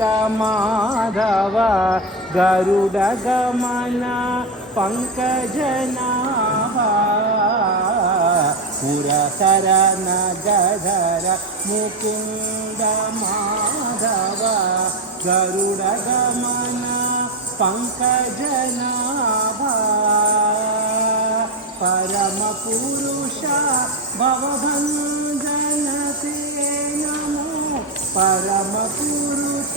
माधव गरुडगमन पंकजनाभा पुरकर नगधर मुकुंद माधव गरुडगमन पंकजनाभा परम पुरुष भवभंजन ते नमो परम पुरुष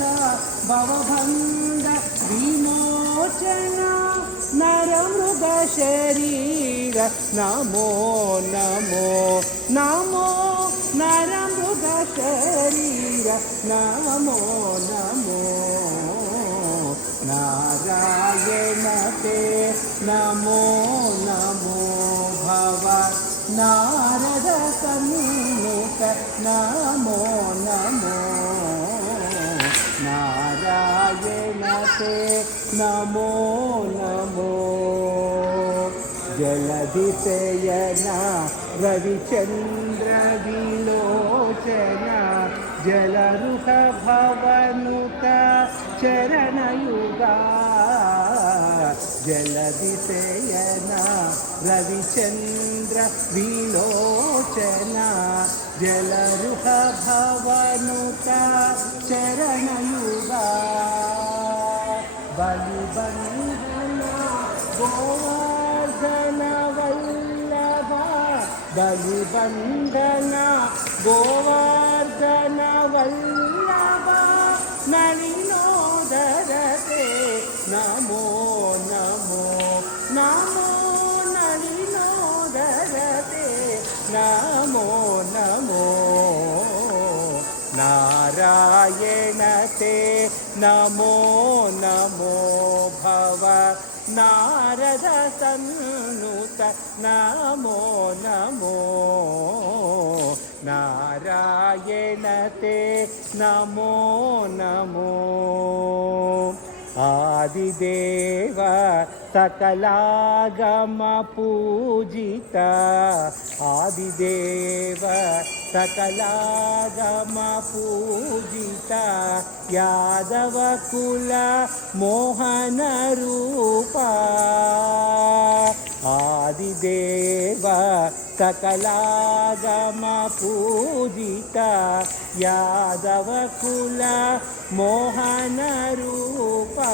भवभंग विमोचन नरमृग शरीर नमो नमो नमो नरमृग शरीर नमो नमो नारायण ते नमो नमो भव नारद सन्नुत नमो नमो नारायण ते नमो नमो जलधिशयना रविचंद्र विलोचन जलरुह भवनुत चरणयुगा जलधिशयना रविचंद्र विलोचन जलरुह भवनुत चरणयुगा बलिबंधना गोवर्धन वल्लभ बलिबंधना गोवर्धन वल्लभ नलिनोदरते नमो नमो नमो नलिनोदरते नमो नमो नारायण ते नमो नमो भव नारद सन्नुत नमो नमो नारायण ते नमो नमो आदिदेव सकलागम पूजित आदिदेव सकलागम पूजित यादव कुल मोहन रूपा आदिदेव सकलागम पूजित यादव कुल मोहन रूपा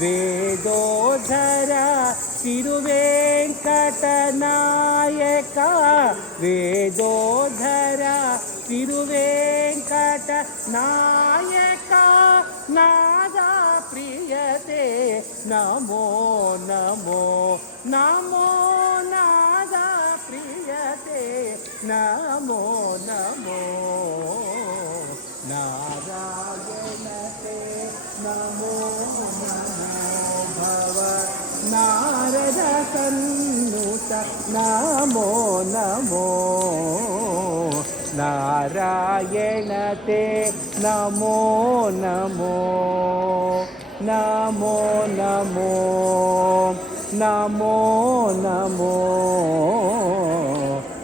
वेदोधर तिरुवेंकटनायक वेदोधर तिरुवेंकटनायक नादा प्रियते नमो नमो नमो नादा प्रियते नमो नमो नारायण ते नमो नमो भव नारद सन्नुत नमो नमो नारायण ते नमो नमो नमो नमो नमो नमो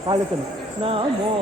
पालुकनु नमो